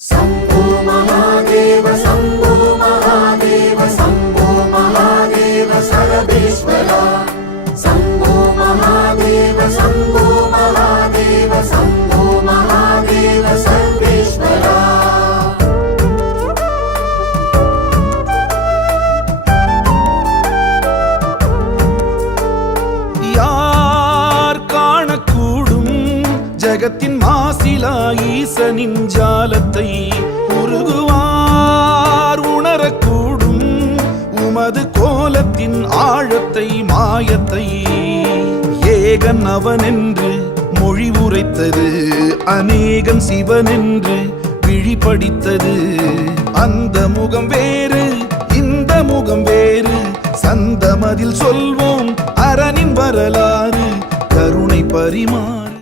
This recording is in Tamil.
शम्भो महादेव शम्भो महादेव शम्भो महादेव सर्वेश्वरा शम्भो महादेव शम्भो महादेव शम्भो महादेव सर्वेश्वरा யார் காணக்கூடும் ஜகத்தின் மாசிலா ஈசனின் ஜாலத்தை உருகுவார் உணரக்கூடும் உமது கோலத்தின் ஆழத்தை மாயத்தை ஏகன் அவனென்று மொழி உரைத்தது அநேகன் சிவனென்று விழிபடித்தது அந்த முகம் வேறு இந்த முகம் வேறு சந்தமதில் சொல்வோம் அரணின் வரலாறு கருணை பரிமாறு